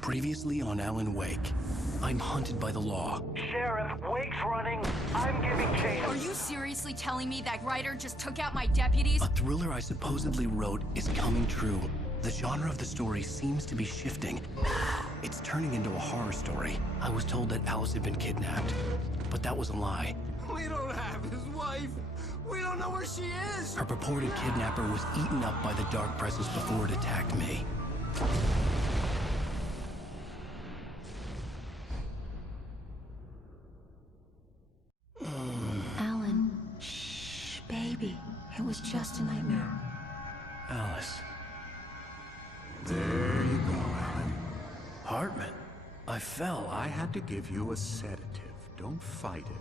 Previously on Alan Wake, I'm hunted by the law. Sheriff, Wake's running. I'm giving chase. Are you seriously telling me that writer just took out my deputies? A thriller I supposedly wrote is coming true. The genre of the story seems to be shifting. It's turning into a horror story. I was told that Alice had been kidnapped, but that was a lie. We don't have his wife. We don't know where she is. Her purported kidnapper was eaten up by the dark presence before it attacked me. Alan, shh, baby. It was just a nightmare. Alice. There you go, Alan. Hartman. I fell. I had to give you a sedative. Don't fight it.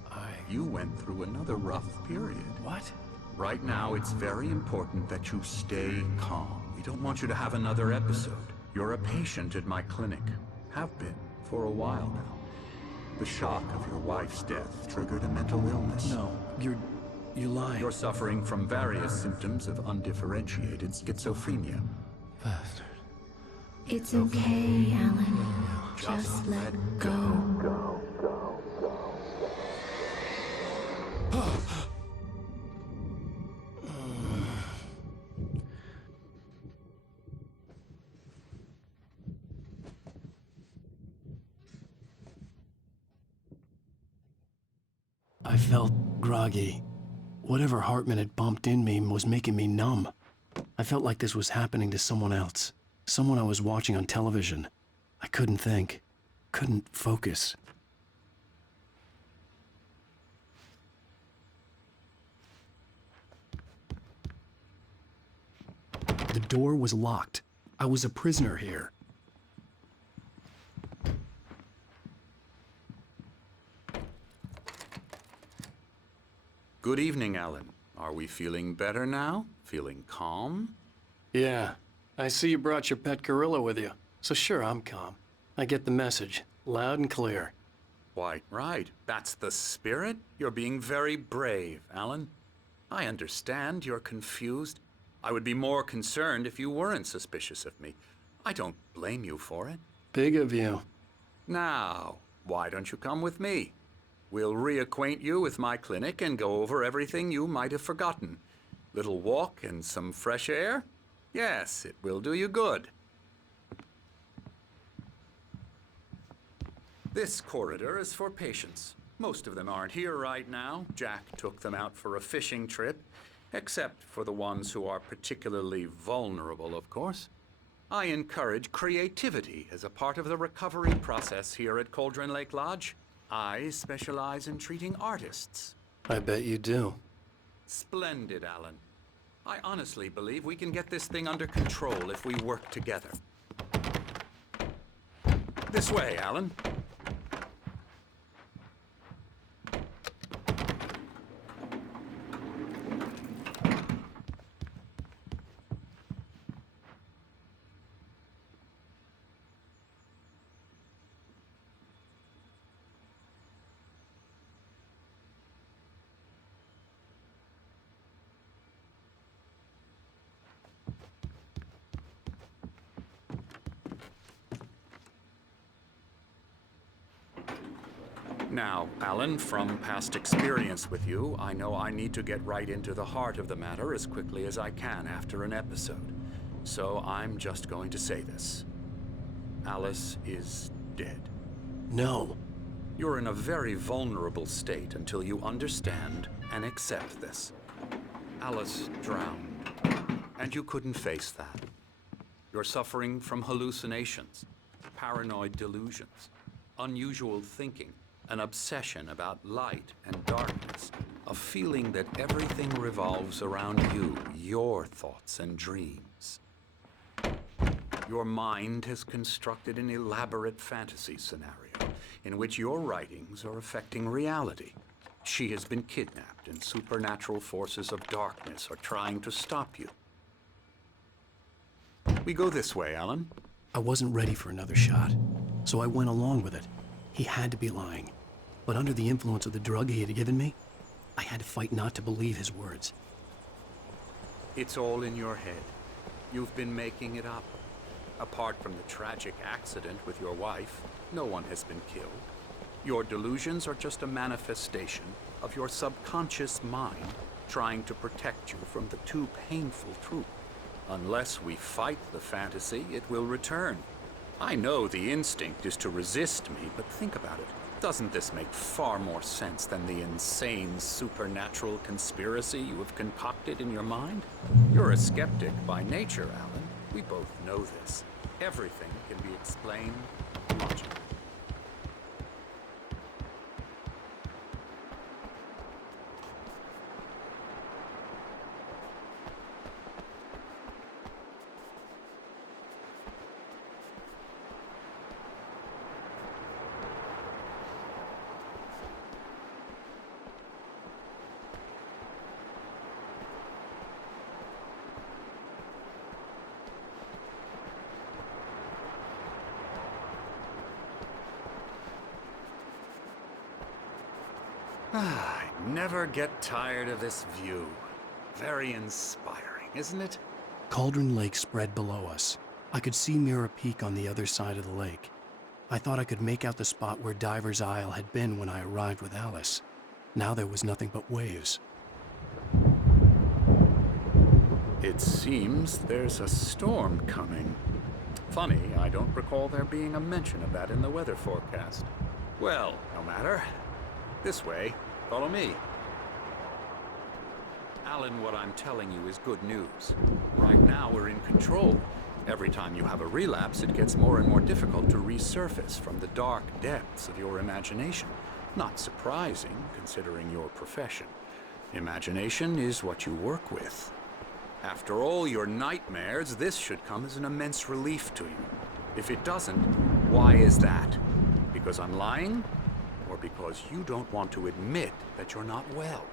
You went through another rough period. What? Right now, it's very important that you stay calm. We don't want you to have another episode. You're a patient at my clinic. Have been for a while now. The shock of your wife's death triggered a mental illness. No, you're lying. You're suffering from various symptoms of undifferentiated schizophrenia. Bastard. It's okay, Alan. Just let go. I felt groggy. Whatever Hartman had bumped in me was making me numb. I felt like this was happening to someone else. Someone I was watching on television. I couldn't think. Couldn't focus. The door was locked. I was a prisoner here. Good evening, Alan. Are we feeling better now? Feeling calm? Yeah. I see you brought your pet gorilla with you. So sure, I'm calm. I get the message. Loud and clear. Quite right. That's the spirit. You're being very brave, Alan. I understand you're confused. I would be more concerned if you weren't suspicious of me. I don't blame you for it. Big of you. Now, why don't you come with me? We'll reacquaint you with my clinic and go over everything you might have forgotten. Little walk and some fresh air? Yes, it will do you good. This corridor is for patients. Most of them aren't here right now. Jack took them out for a fishing trip, except for the ones who are particularly vulnerable, of course. I encourage creativity as a part of the recovery process here at Cauldron Lake Lodge. I specialize in treating artists. I bet you do. Splendid, Alan. I honestly believe we can get this thing under control if we work together. This way, Alan. Now, Alan, from past experience with you, I know I need to get right into the heart of the matter as quickly as I can after an episode. So I'm just going to say this. Alice is dead. No. You're in a very vulnerable state until you understand and accept this. Alice drowned, and you couldn't face that. You're suffering from hallucinations, paranoid delusions, unusual thinking, an obsession about light and darkness, a feeling that everything revolves around you, your thoughts and dreams. Your mind has constructed an elaborate fantasy scenario in which your writings are affecting reality. She has been kidnapped and supernatural forces of darkness are trying to stop you. We go this way, Alan. I wasn't ready for another shot, so I went along with it. He had to be lying. But under the influence of the drug he had given me, I had to fight not to believe his words. It's all in your head. You've been making it up. Apart from the tragic accident with your wife, no one has been killed. Your delusions are just a manifestation of your subconscious mind trying to protect you from the too painful truth. Unless we fight the fantasy, it will return. I know the instinct is to resist me, but think about it. Doesn't this make far more sense than the insane supernatural conspiracy you have concocted in your mind? You're a skeptic by nature, Alan. We both know this. Everything can be explained logically. I never get tired of this view. Very inspiring, isn't it? Cauldron Lake spread below us. I could see Mirror Peak on the other side of the lake. I thought I could make out the spot where Diver's Isle had been when I arrived with Alice. Now there was nothing but waves. It seems there's a storm coming. Funny, I don't recall there being a mention of that in the weather forecast. Well, no matter. This way. Follow me. Alan, what I'm telling you is good news. Right now, we're in control. Every time you have a relapse, it gets more and more difficult to resurface from the dark depths of your imagination. Not surprising, considering your profession. Imagination is what you work with. After all your nightmares, this should come as an immense relief to you. If it doesn't, why is that? Because I'm lying? Or because you don't want to admit that you're not well?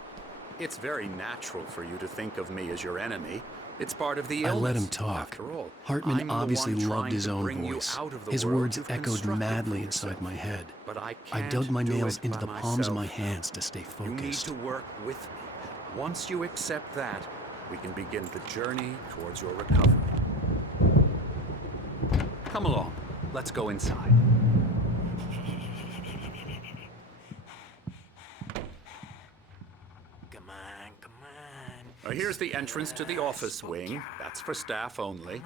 It's very natural for you to think of me as your enemy. It's part of the illness. I let him talk. After all, Hartman I'm the obviously one loved trying his to own bring you voice. out of the His world words you've echoed constructed madly for inside yourself. my head. But I I can't dug my do nails it into by the palms of my myself. hands to stay You need focused. to work with me. Once you accept that, we can begin the journey towards your recovery. Come along. Let's go inside. Come on. Here's the entrance to the office wing. That's for staff only.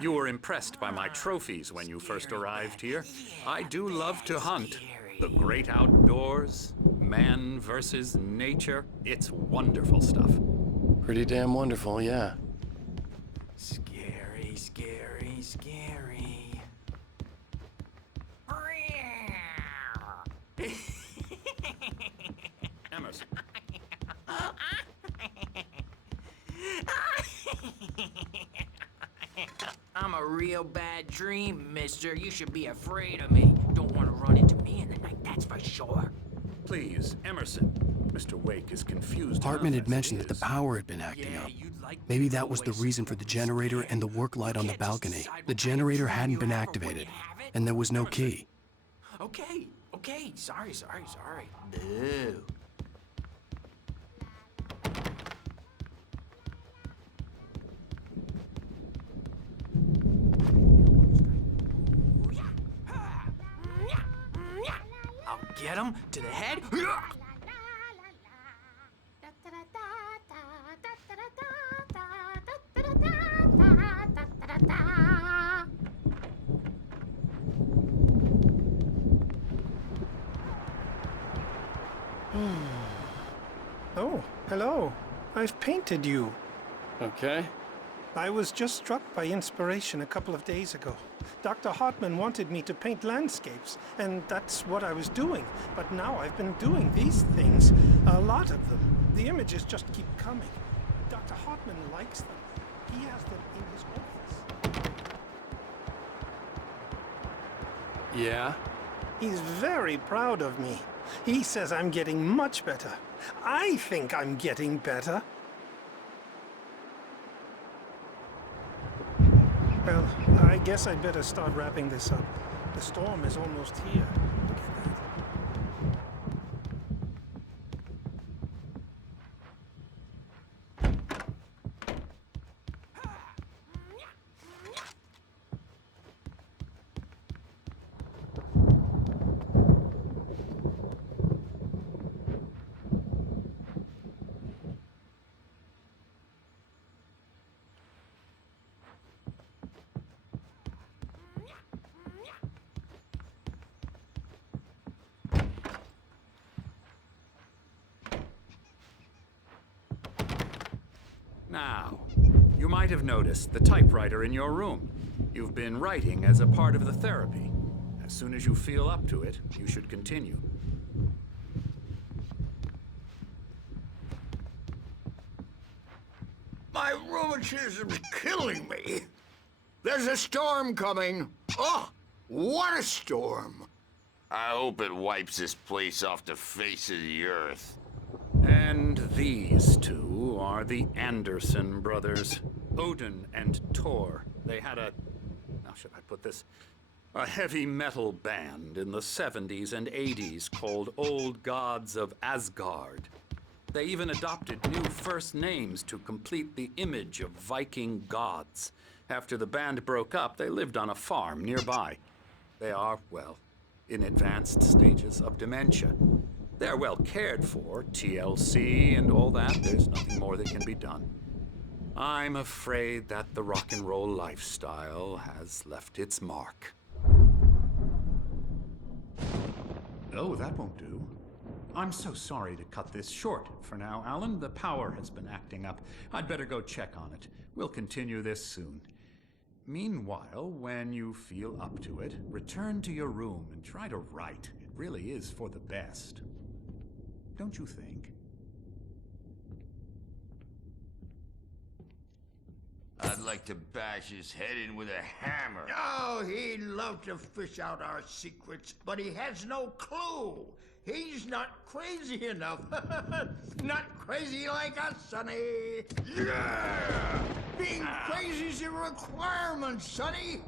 You were impressed by my trophies when you first arrived here. I do love to hunt. The great outdoors, man versus nature. It's wonderful stuff. Pretty damn wonderful, yeah. Scary, scary, scary. Emerson. I'm a real bad dream, mister. You should be afraid of me. Don't want to run into me in the night, that's for sure. Please, Emerson. Mr. Wake is confused. Hartman enough had as it mentioned that the is. power had been acting Yeah, up. you'd like Maybe me that to was the waste reason for the generator and the work light on the You can't just balcony. decide The what kind of generator dream hadn't you been have or when activated, you have it? and there was no key. Okay. Sorry. Boo. I'll get him to the head. Oh, hello. I've painted you. Okay. I was just struck by inspiration a couple of days ago. Dr. Hartman wanted me to paint landscapes, and that's what I was doing. But now I've been doing these things, a lot of them. The images just keep coming. Dr. Hartman likes them. He has them in his office. Yeah? He's very proud of me. He says I'm getting much better. I think I'm getting better. Well, I guess I'd better start wrapping this up. The storm is almost here. Look at that. might have noticed the typewriter in your room. You've been writing as a part of the therapy. As soon as you feel up to it, you should continue. My rheumatism's killing me. There's a storm coming. Oh, what a storm. I hope it wipes this place off the face of the earth. And these two are the Anderson brothers, Odin and Thor. They had how should I put this? A heavy metal band in the 70s and 80s called Old Gods of Asgard. They even adopted new first names to complete the image of Viking gods. After the band broke up, they lived on a farm nearby. They are, well, in advanced stages of dementia. They're well cared for, TLC and all that. There's nothing more that can be done. I'm afraid that the rock and roll lifestyle has left its mark. Oh, that won't do. I'm so sorry to cut this short for now, Alan. The power has been acting up. I'd better go check on it. We'll continue this soon. Meanwhile, when you feel up to it, return to your room and try to write. It really is for the best. Don't you think? I'd like to bash his head in with a hammer. Oh, he'd love to fish out our secrets, but he has no clue. He's not crazy enough. Not crazy like us, Sonny. Yeah! Being crazy's a requirement, Sonny.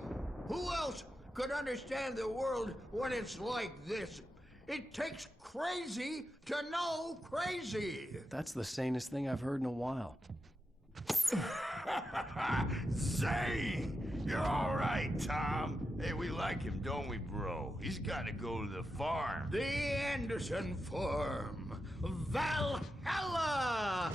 Who else could understand the world when it's like this? It takes crazy to know crazy. That's the sanest thing I've heard in a while. Zane! You're all right, Tom. Hey, we like him, don't we, bro? He's got to go to the farm. The Anderson Farm. Valhalla!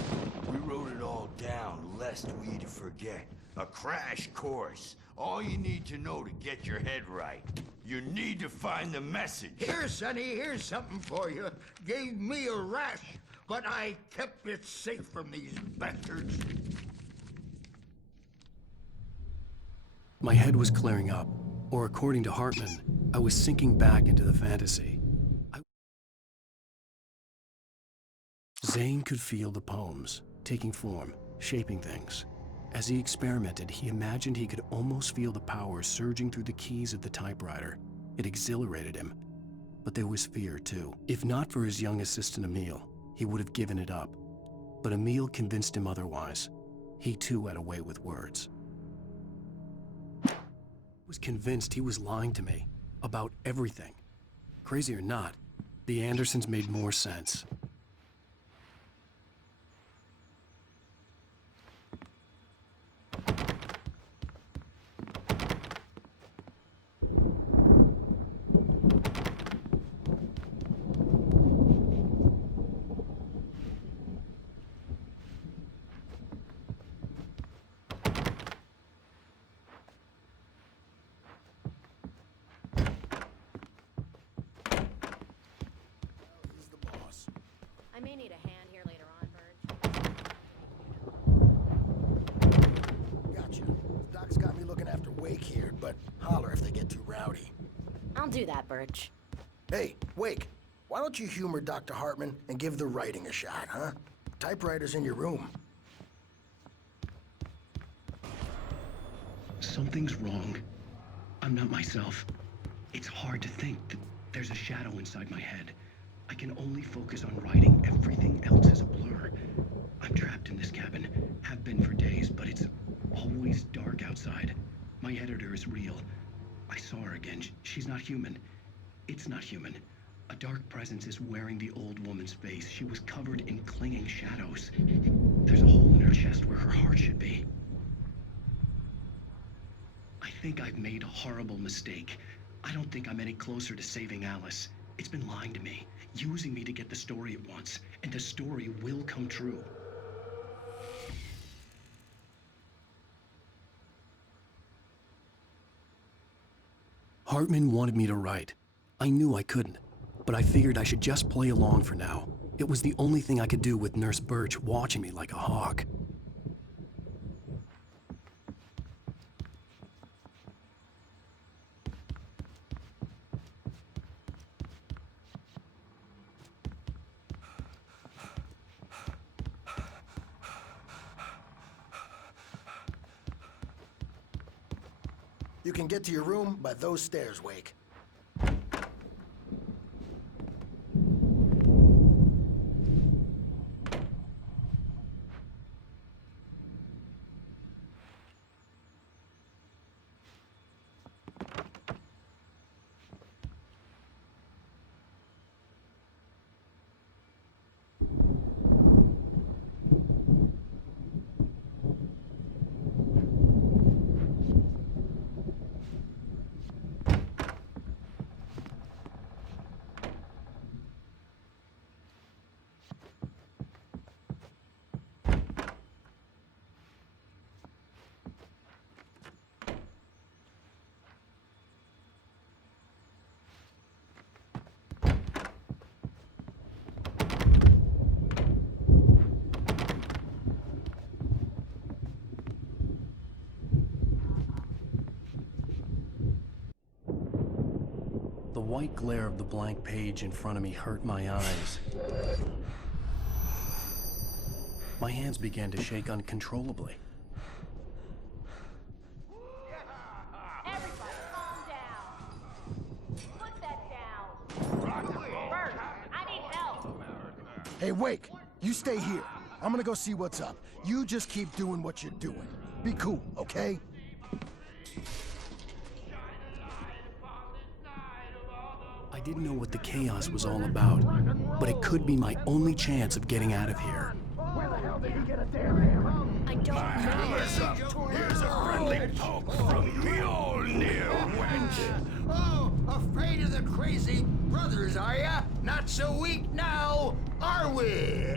We wrote it all down, lest we forget. A crash course. All you need to know to get your head right. You need to find the message. Here, Sonny, here's something for you. Gave me a rash, but I kept it safe from these bastards. My head was clearing up, or according to Hartman, I was sinking back into the fantasy. Zane could feel the poems, taking form, shaping things. As he experimented, he imagined he could almost feel the power surging through the keys of the typewriter. It exhilarated him. But there was fear, too. If not for his young assistant Emil, he would have given it up. But Emil convinced him otherwise. He too had a way with words. I was convinced he was lying to me about everything. Crazy or not, the Andersons made more sense. I may need a hand here later on, Burge. Gotcha. Doc's got me looking after Wake here, but holler if they get too rowdy. I'll do that, Burge. Hey, Wake, why don't you humor Dr. Hartman and give the writing a shot, huh? Typewriter's in your room. Something's wrong. I'm not myself. It's hard to think that there's a shadow inside my head. I can only focus on writing. Everything else is a blur. I'm trapped in this cabin. Have been for days, but it's always dark outside. My editor is real. I saw her again. She's not human. It's not human. A dark presence is wearing the old woman's face. She was covered in clinging shadows. There's a hole in her chest where her heart should be. I think I've made a horrible mistake. I don't think I'm any closer to saving Alice. It's been lying to me, using me to get the story it wants, and the story will come true. Hartman wanted me to write. I knew I couldn't, but I figured I should just play along for now. It was the only thing I could do with Nurse Birch watching me like a hawk. You can get to your room by those stairs, Wake. The white glare of the blank page in front of me hurt my eyes. My hands began to shake uncontrollably. Everybody, calm down. Put that down. Bert, I need help. Hey, Wake, you stay here. I'm gonna go see what's up. You just keep doing what you're doing. Be cool, okay? I didn't know what the chaos was all about, but it could be my only chance of getting out of here. Where the hell did he get a damn hammer? I don't Hammer's up. Here's a friendly poke from Mjolnir, wench. Oh, afraid of the crazy brothers, are ya? Not so weak now, are we?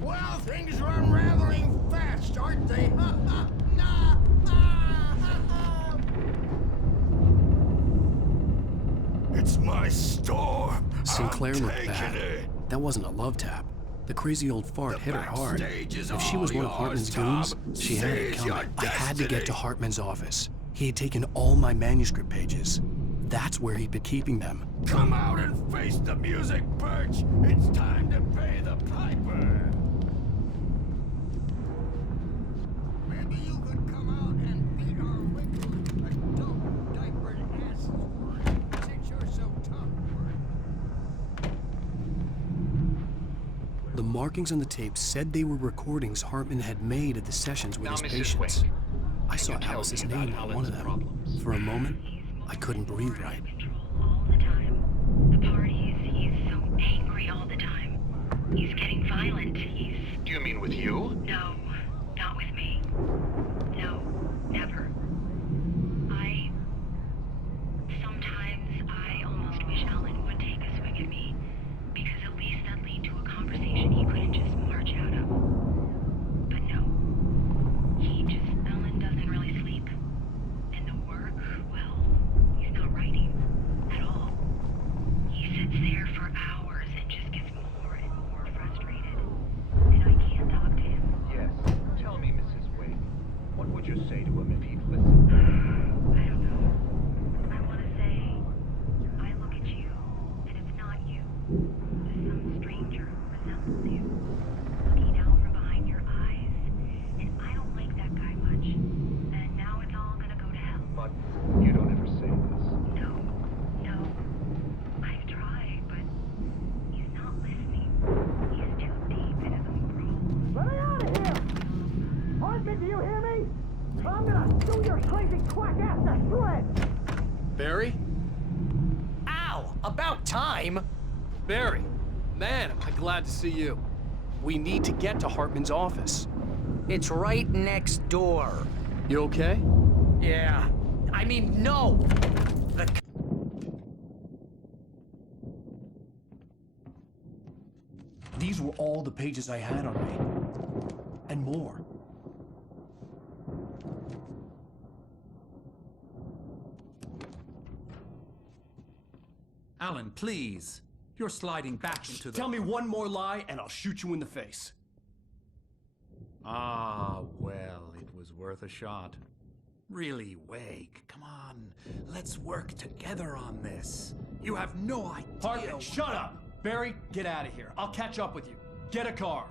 Well, things are unraveling fast, aren't they? Ha ha! Nah! Ah, ha, ha. It's my store. Sinclair I'm looked taking bad. it. That wasn't a love tap. The crazy old fart hit her hard. backstage is If she was all one of Hartman's yours, goons, Tom. she had it Seize your coming. I had to get to destiny. Hartman's office. He had taken all my manuscript pages. That's where he'd been keeping them. Come out and face the music, Birch. It's time to pay the piper. Maybe you could come out and beat our wrinkled, adult, diapered asses for it, since you're so tough for it. The markings on the tape said they were recordings Hartman had made at the sessions with Now, his Mrs. patients. Wake, I saw you tell Alice's me about name on one Alan's of them. problems? For a moment, I couldn't breathe right. All the time. The parties, he's so angry all the time. He's getting violent. He's... Do you mean with you? No, not with me. No, never. Sometimes I almost wish Alan would take a swing at me, because at least that'd lead to a conversation he couldn't just march out of. But no. Alan doesn't really sleep. And the work, well, he's not writing at all. He sits there for hours and just gets more and more frustrated. And I can't talk to him. Yes. Tell me, Mrs. Wake. What would you say to him if he'd listen? I don't know. I want to say, I look at you, and it's not you. Just some stranger who resembles you. Looking out from behind your eyes. And I don't like that guy much. And now it's all gonna go to hell. But you don't ever say this. No. I've tried, but he's not listening. He's too deep into the moral. Let me out of here! Hartman, do you hear me? I'm gonna chew your crazy quack ass to shreds! Barry? Ow! About time! Barry! Man, am I glad to see you. We need to get to Hartman's office. It's right next door. You okay? Yeah. I mean, no! These were all the pages I had on me. And more. Alan, please. You're sliding back into the... Tell me one more lie and I'll shoot you in the face. Ah, well, it was worth a shot. Really, Wake, come on. Let's work together on this. You have no idea... Hartman, shut up! Barry, get out of here. I'll catch up with you. Get a car.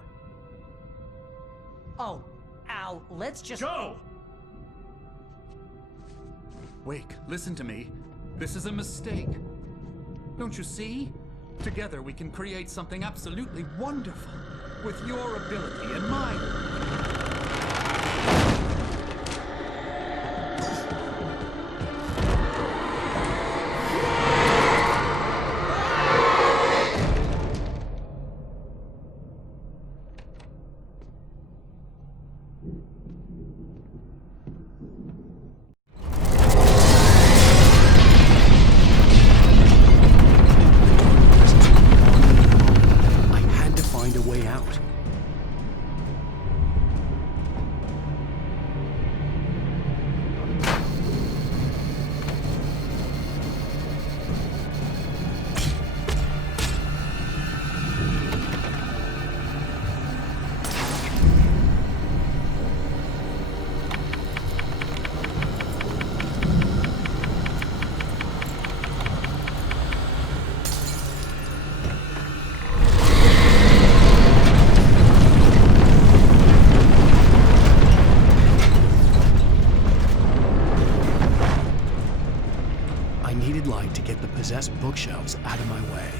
Oh, Al, let's just... Go! Wake, listen to me. This is a mistake. Don't you see? Together we can create something absolutely wonderful. With your ability and mine. I had to find a way out. I needed light to get the possessed bookshelves out of my way.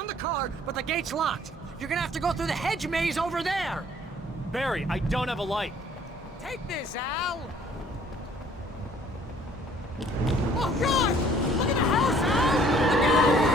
found the car, but the gate's locked. You're gonna have to go through the hedge maze over there. Barry, I don't have a light. Take this, Al. Oh, God! Look at the house, Al! Look out!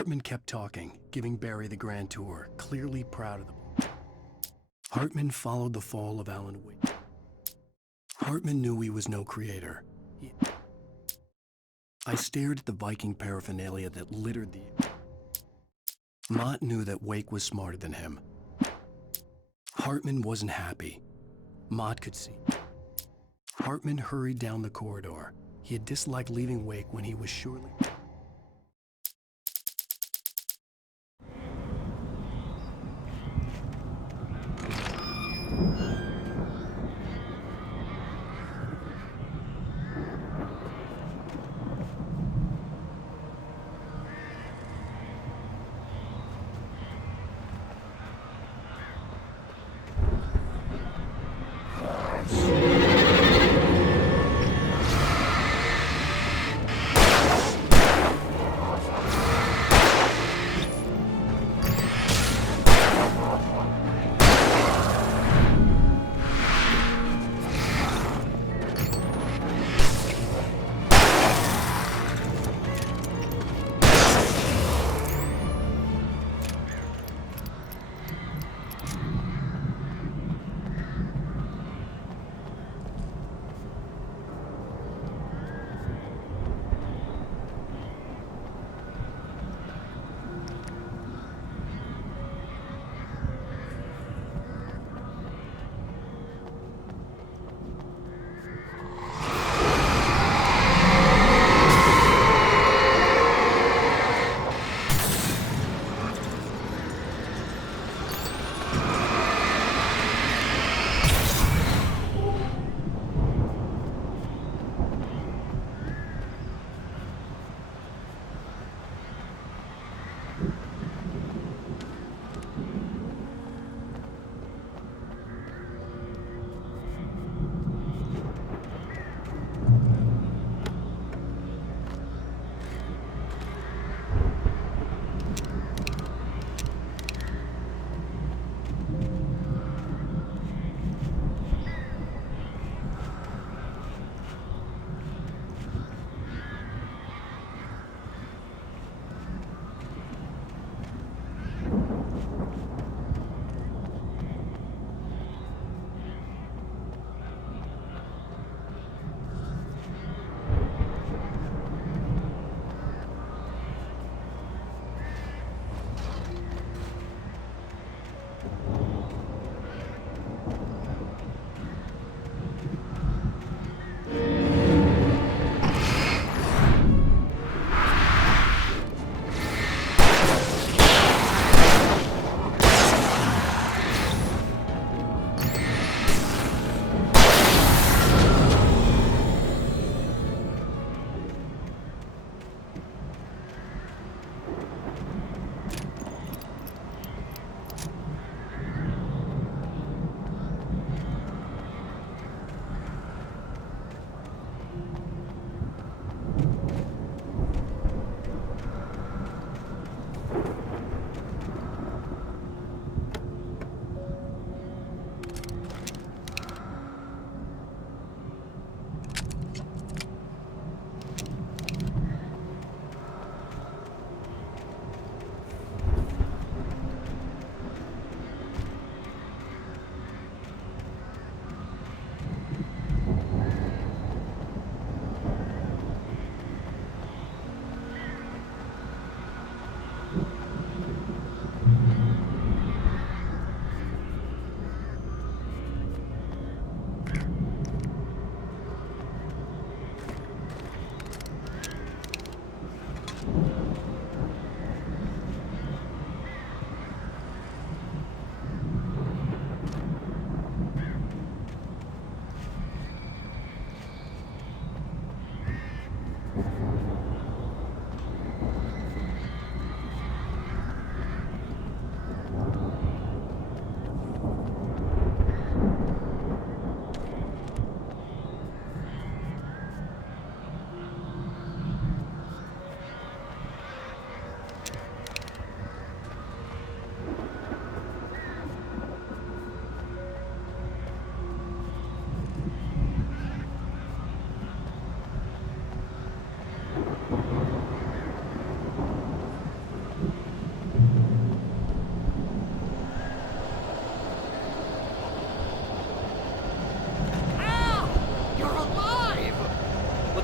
Hartman kept talking, giving Barry the grand tour, clearly proud of the boy. Hartman followed the fall of Alan Wake. Hartman knew he was no creator. I stared at the Viking paraphernalia that littered the... Mott knew that Wake was smarter than him. Hartman wasn't happy. Mott could see. Hartman hurried down the corridor. He had disliked leaving Wake when he was surely...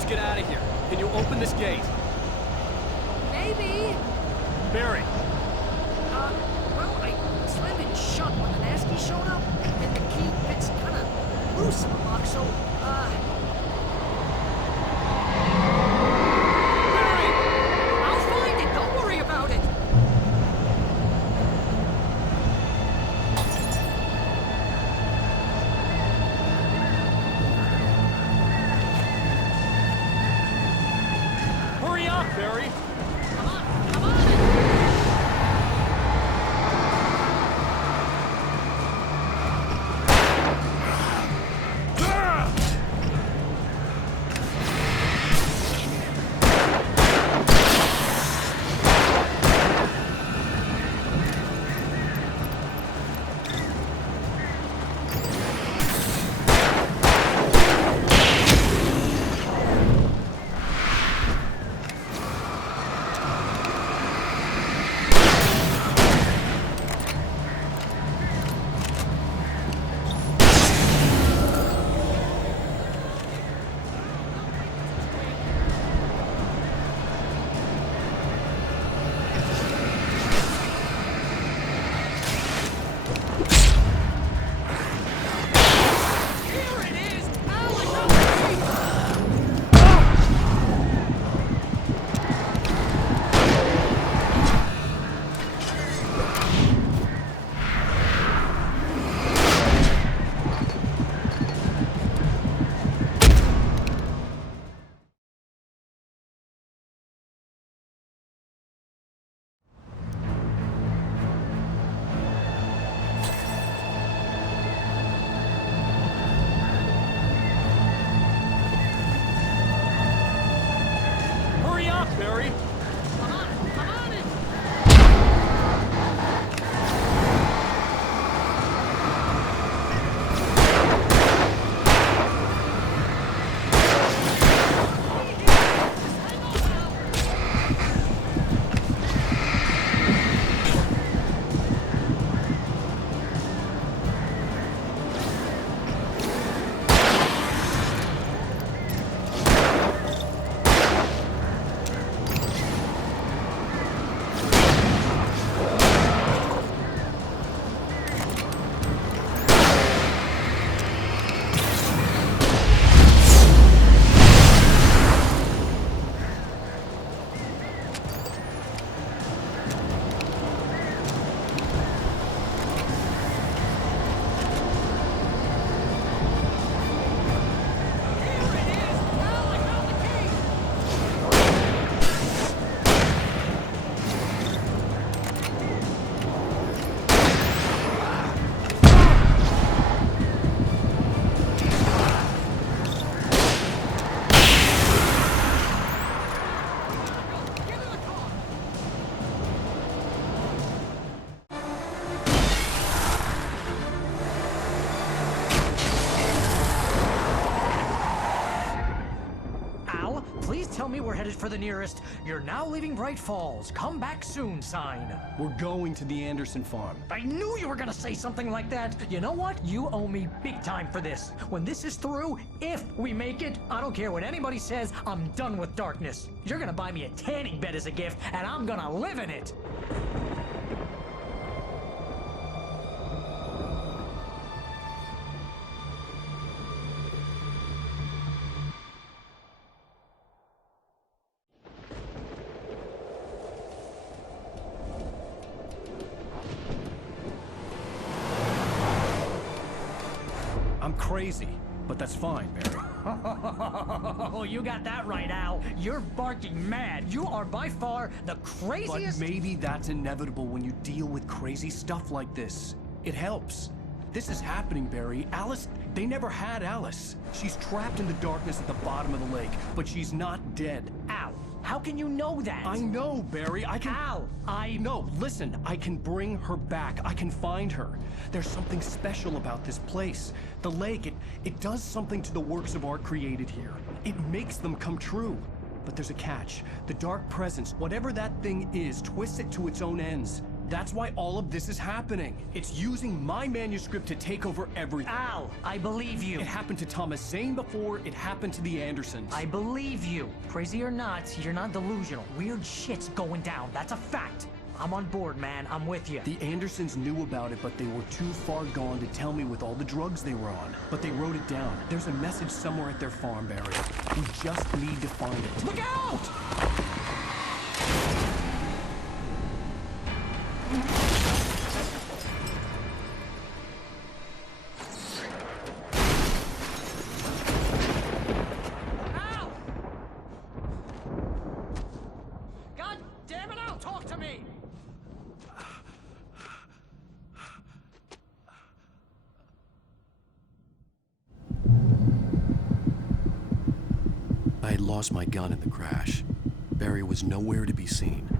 get out of here. Can you open this gate? Maybe. Barry! Well, I slammed it shut when the Nasty showed up, and the key fits kind of loose in the lock, so, Barry! I'll find it, don't worry about it! Hurry up, Barry! Come on! Hurry up, Barry! I'm on it! Please tell me we're headed for the nearest "You're now leaving Bright Falls. Come back soon" sign. We're going to the Anderson farm. I knew you were gonna say something like that. You know what? You owe me big time for this. When this is through, if we make it, I don't care what anybody says, I'm done with darkness. You're gonna buy me a tanning bed as a gift, and I'm gonna live in it. I'm crazy, but that's fine, Barry. Oh, you got that right, Al. You're barking mad. You are by far the craziest— But maybe that's inevitable when you deal with crazy stuff like this. It helps. This is happening, Barry. Alice, they never had Alice. She's trapped in the darkness at the bottom of the lake, but she's not dead. Al, how can you know that? I know, Barry. I can— Al, No, listen. I can bring her back. I can find her. There's something special about this place. The lake, it does something to the works of art created here. It makes them come true. But there's a catch. The dark presence, whatever that thing is, twists it to its own ends. That's why all of this is happening. It's using my manuscript to take over everything. Al, I believe you. It happened to Thomas Zane before, it happened to the Andersons. I believe you. Crazy or not, you're not delusional. Weird shit's going down. That's a fact. I'm on board, man. I'm with you. The Andersons knew about it, but they were too far gone to tell me with all the drugs they were on. But they wrote it down. There's a message somewhere at their farm, Barry. We just need to find it. Look out! Al! God damn it, Al, talk to me! I had lost my gun in the crash. Barry was nowhere to be seen.